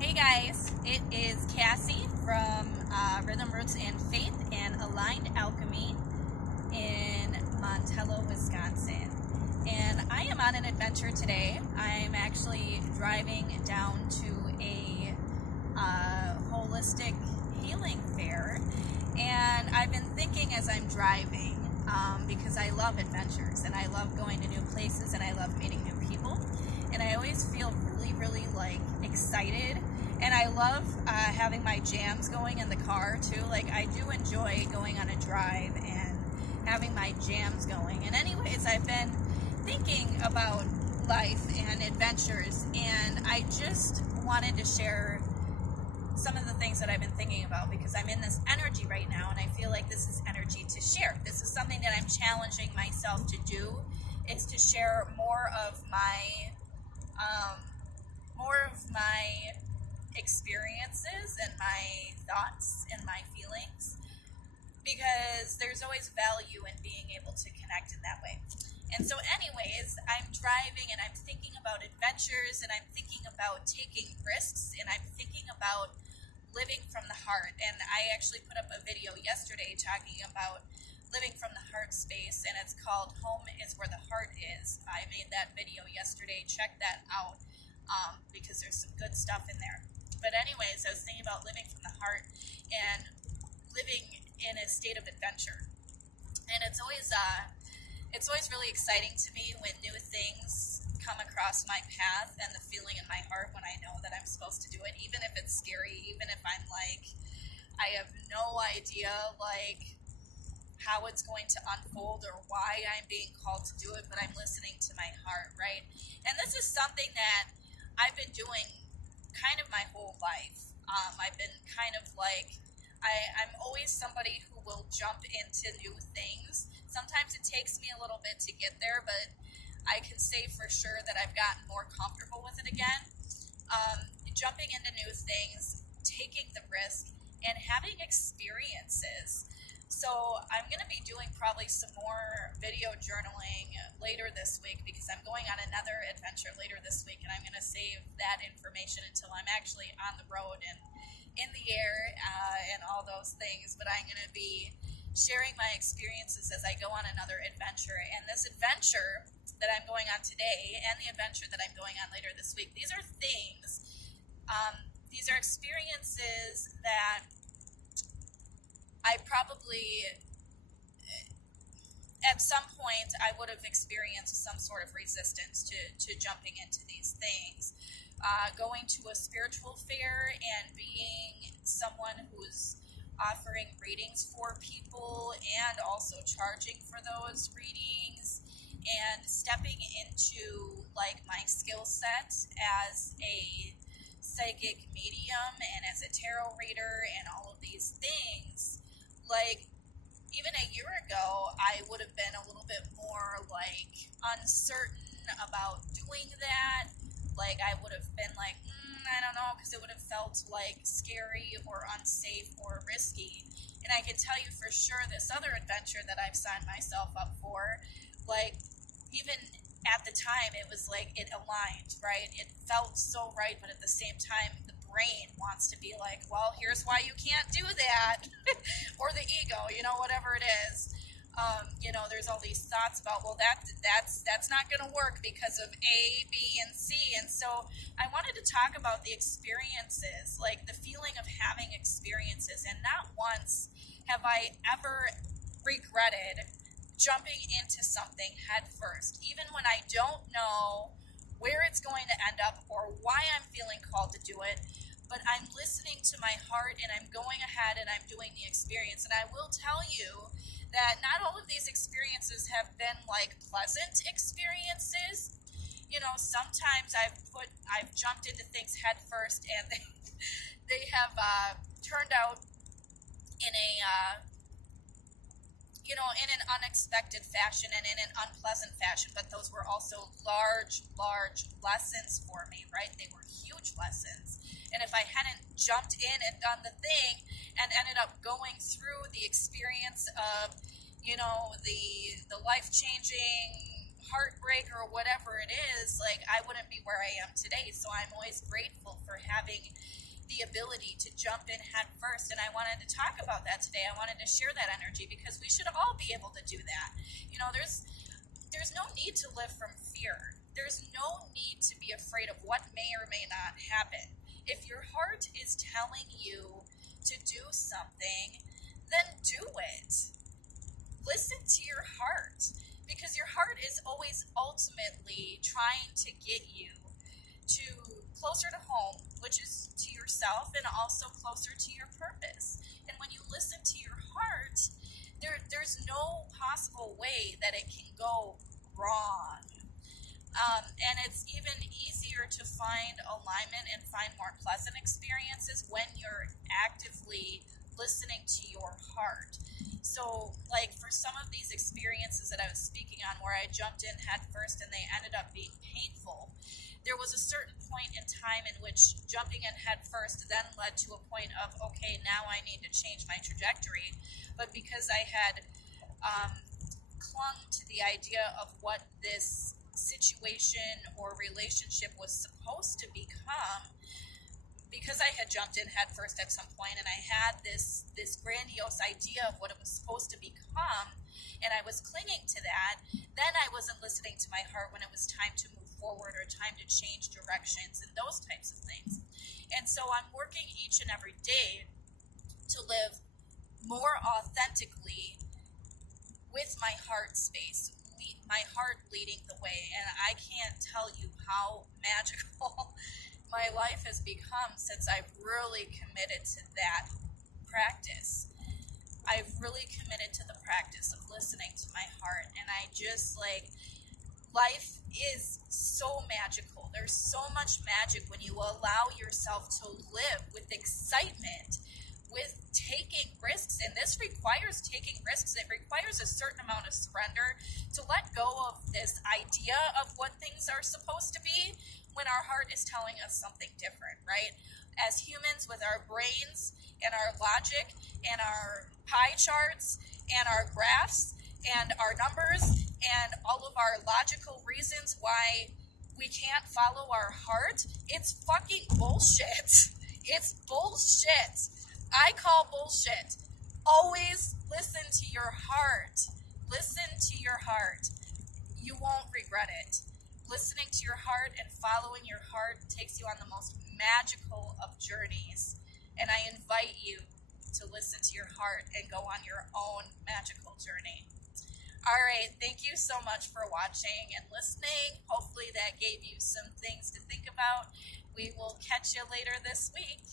Hey guys, it is Cassie from Rhythm Roots and Faith and Aligned Alchemy in Montello, Wisconsin. And I am on an adventure today. I'm actually driving down to a holistic healing fair. And I've been thinking as I'm driving, because I love adventures and I love going to new places and I love meeting new people. And I always feel really like excited, and I love having my jams going in the car too. Like, I do enjoy going on a drive and having my jams going. And anyways, I've been thinking about life and adventures, and I just wanted to share some of the things that I've been thinking about, because I'm in this energy right now and I feel like this is energy to share. This is something that I'm challenging myself to do, is to share more of my experiences and my thoughts and my feelings, because there's always value in being able to connect in that way. And so anyways, I'm driving and I'm thinking about adventures and I'm thinking about taking risks and I'm thinking about living from the heart. And I actually put up a video yesterday talking about living from the heart space, and it's called Home is Where the Heart Is. I made that video yesterday. Check that out, because there's some good stuff in there. But anyways, I was thinking about living from the heart and living in a state of adventure. And it's always really exciting to me when new things come across my path, and the feeling in my heart when I know that I'm supposed to do it, even if it's scary, even if I'm like, I have no idea like how it's going to unfold or why I'm being called to do it, but I'm listening to my heart, right? And this is something that I've been doing kind of my whole life. I've been kind of like, I'm always somebody who will jump into new things. Sometimes it takes me a little bit to get there, but I can say for sure that I've gotten more comfortable with it again. Jumping into new things, taking the risk, and having experiences. So I'm going to be doing probably some more video journaling later this week, because I'm going on another adventure later this week, and I'm going to save that information until I'm actually on the road and in the air and all those things. But I'm going to be sharing my experiences as I go on another adventure. And this adventure that I'm going on today and the adventure that I'm going on later this week, these are things, these are experiences that I probably, at some point, I would have experienced some sort of resistance to jumping into these things. Going to a spiritual fair and being someone who's offering readings for people and also charging for those readings, and stepping into like my skill set as a psychic medium and as a tarot reader and all of these things. Like, even a year ago, I would have been a little bit more, like, uncertain about doing that. Like, I would have been like, I don't know, because it would have felt, like, scary or unsafe or risky. And I can tell you for sure, this other adventure that I've signed myself up for, like, even at the time, it was like, it aligned, right? It felt so right, but at the same time, the brain wants to be like, well, here's why you can't do that. Or the ego, whatever it is. There's all these thoughts about, well, that's not going to work because of A, B, and C. And so I wanted to talk about the experiences, like the feeling of having experiences. And not once have I ever regretted jumping into something head first, even when I don't know where it's going to end up or why I'm feeling called to do it. But I'm listening to my heart and I'm going ahead and I'm doing the experience. And I will tell you that not all of these experiences have been like pleasant experiences. Sometimes I've jumped into things head first, and they have turned out in in an unexpected fashion and in an unpleasant fashion. But those were also large lessons for me, right? They were huge lessons. And if I hadn't jumped in and done the thing and ended up going through the experience of, the life-changing heartbreak or whatever it is, like, I wouldn't be where I am today. So I'm always grateful for having the ability to jump in head first. And I wanted to talk about that today. I wanted to share that energy because we should all be able to do that. You know, there's no need to live from fear. There's no need to be afraid of what may or may not happen. If your heart is telling you to do something, then do it. Listen to your heart, because your heart is always ultimately trying to get you to closer to home, which is to yourself, and also closer to your purpose. And when you listen to your heart, there's no possible way that it can go wrong. And it's even easier to find alignment and find more pleasant experiences when you're actively listening to your heart. So, like, for some of these experiences that I was speaking on where I jumped in head first and they ended up being painful, there was a certain point in time in which jumping in head first then led to a point of, okay, now I need to change my trajectory. But because I had clung to the idea of what this situation or relationship was supposed to become, because I had jumped in head first at some point and I had this grandiose idea of what it was supposed to become, and I was clinging to that, then I wasn't listening to my heart when it was time to move forward or time to change directions and those types of things. And so I'm working each and every day to live more authentically with my heart space, my heart leading the way. And I can't tell you how magical my life has become since I've really committed to that practice. I've really committed to the practice of listening to my heart, and I just, like, life is so magical. There's so much magic when you allow yourself to live with excitement, with taking risks, and this requires taking risks. It requires a certain amount of surrender to let go of this idea of what things are supposed to be when our heart is telling us something different, right? As humans, with our brains and our logic and our pie charts and our graphs and our numbers and all of our logical reasons why we can't follow our heart, it's fucking bullshit. It's bullshit. I call bullshit. Always listen to your heart. Listen to your heart. You won't regret it. Listening to your heart and following your heart takes you on the most magical of journeys. And I invite you to listen to your heart and go on your own magical journey. All right, thank you so much for watching and listening. Hopefully that gave you some things to think about. We will catch you later this week.